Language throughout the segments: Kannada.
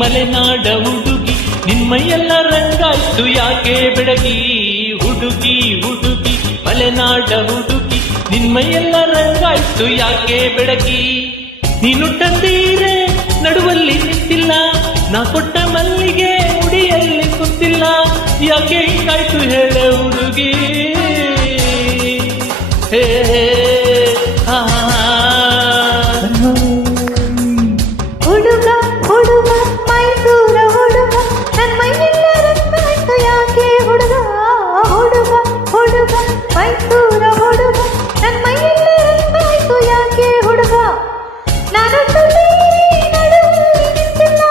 ಮಲೆನಾಡ ಹುಡುಗಿ ನಿನ್ಮೈಯೆಲ್ಲ ರಂಗಾಯ್ತು ಯಾಕೆ ಬೆಡಗಿ? ಹುಡುಗಿ ಹುಡುಗಿ ಮಲೆನಾಡ ಹುಡುಗಿ ನಿನ್ಮೈಯೆಲ್ಲ ರಂಗಾಯ್ತು ಯಾಕೆ ಬೆಡಗಿ? ನೀನು ತಂದೀರೆ ನಡುವಲ್ಲಿ ನಿಂತಿಲ್ಲ, ನಾ ಕೊಟ್ಟ ಮಲ್ಲಿಗೆ ಉಡಿಯಲ್ಲಿ ಕುಂತಿಲ್ಲ, ಯಾಕೆ ಹಿಂಗಾಯ್ತು ಹೇಳ ಹುಡುಗಿ? ಹೇ ಮೈಸೂರ ಹುಡುಗ ನನ್ನ ಮೈಯೆಲ್ಲ ರಂಗಾಯ್ತು ಯಾಕೆ ಹುಡುಗ ನಾನು ತಂದೀರಿ ನಡುವಲ್ಲಿ ನಿಂತಿಲ್ಲ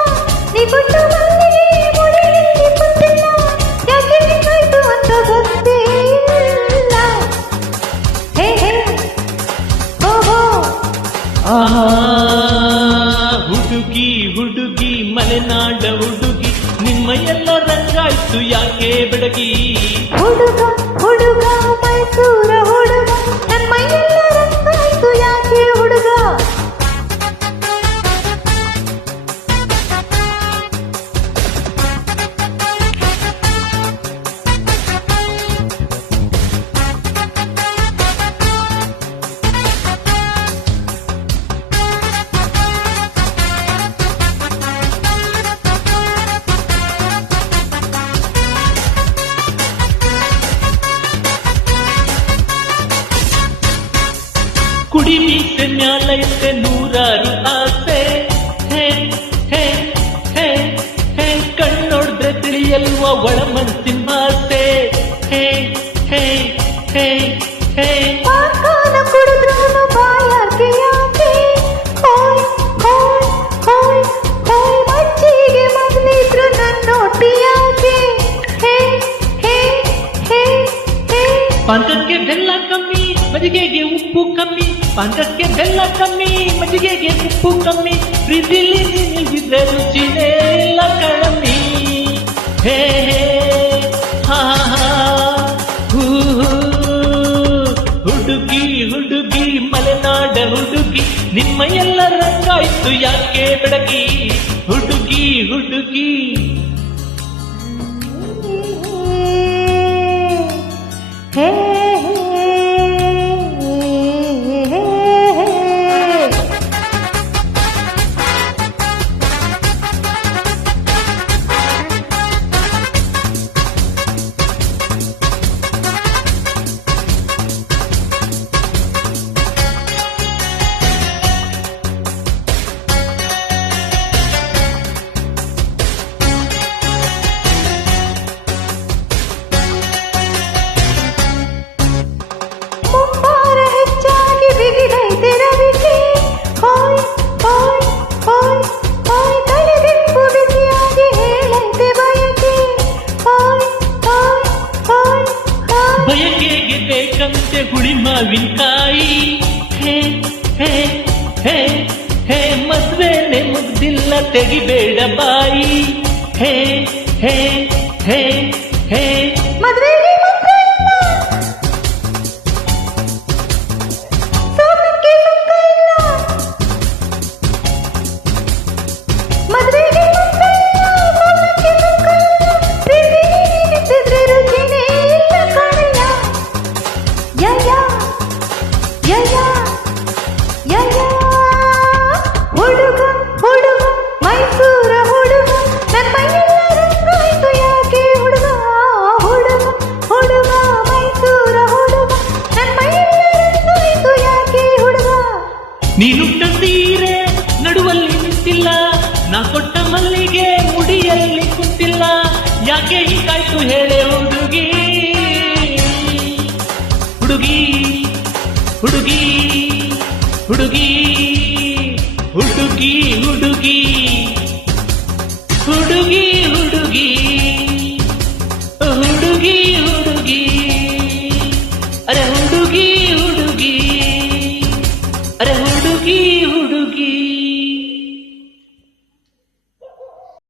ನೀ ಕೊಟ್ಟ ಮಲ್ಲಿಗೆ ಮುಡಿಯಲ್ಲಿ ಕುಂತಿಲ್ಲ ಯಾಕೆ ಹಿಂಗಾಯ್ತು ಅಂತ ಗೊತ್ತಿಲ್ಲ ಹೇ ಹೇ ಹೋ ಹೋ ಆಹಾ, ಹುಡುಗಿ ಹುಡುಗಿ ಮಲೆನಾಡ ಹುಡುಗಿ ನಿಮ್ಮ ಎಲ್ಲ ರಂಗಾಯ್ತು ಯಾಕೆ ಬೆಡಗಿ? ಹುಡುಗ ಹುಡುಗ ಮೈಸೂರ ಹುಡುಗ ಮೈಯೆಲ್ಲ ಕುಡಿ ಮೀಸೆ ಮ್ಯಾಲೈತೆ ನೂರಾರು ಆಸೆ ಹೇ ಹೇ ಹೇ ಹೇ ಕಣ್ಣೊಡ್ದ್ರೆ ತಿಳಿಯಲ್ವ ಒಳ ಮನಸ್ಸಿನ ಆಸೆ ಹೇ ಹೇ ಹೇ ಹೇ ಪಾಕಾನ ಕುಡಿದ್ರೂ ಬಾಯಾಕೆ ಯಾಕೆ ಹೋಯ್ ಹೋಯ್ ಹೋಯ್ ಹೋಯ್ ಮಜ್ಜಿಗೆ ಮಗ್ನಿದ್ರು ನನ್ನೊಟ್ಟಿ ಯಾಕೆ ಹೇ ಹೇ ಹೇ ಹೇ ಪಾಂಕಕ್ಕೆ ಬೆಲ್ಲ ಕಮ್ಮಿ ಮಜ್ಜಿಗೆಗೆ ಉಪ್ಪು ಕಮ್ಮಿ ಪಾಂಡಕ್ಕೆ ಬೆಲ್ಲ ಕಮ್ಮಿ, ಮಜ್ಜಿಗೆಗೆ ಉಪ್ಪು ಕಮ್ಮಿ. ಪ್ರೀತಿಲಿ ನಿಲ್ದಿದ್ರೆ ರುಚಿನೇ ಇಲ್ಲ ಕಳಮಿ ಹೇ ಹೇ, ಹಾ ಹಾ, ಹೂ. ಹೂ. ಹುಡುಗಿ ಹುಡುಗಿ, ಮಲೆನಾಡ ಹುಡುಗಿ, ನಿಮ್ಮ ಎಲ್ಲ ರಂಗಾಯ್ತು ಯಾಕೆ ಬೆಡಗಿ? ಹುಡುಗಿ ಹುಡುಗಿ. ಹೇ ಬಯಕೆಗೆ ಬೇಕಂತೆ ಹುಳಿ ಮಾವಿನಕಾಯಿ ಹೇ ಹೇ ಹೇ ಹೇ ಮದ್ವೆನೆ ಮುಗ್ದಿಲ್ಲ ತೆಗಿಬೇಡ ಬಾಯಿ ಹೇ ಹೇ ಹೇ ಹೇ ನೀನುಟ್ಟ ಸೀರೆ ನಡುವಲ್ಲಿ ನಿಂತಿಲ್ಲ. ನಾ ಕೊಟ್ಟ ಮಲ್ಲಿಗೆ ಮುಡಿಯಲ್ಲಿ ಕುಂತಿಲ್ಲ. ಯಾಕೆ ಹೀಗಾಯ್ತು ಹೇಳೆ ಹುಡುಗಿ? ಹುಡುಗಿ ಹುಡುಗಿ ಹುಡುಗಿ ಹುಡುಗಿ ಹುಡುಗಿ.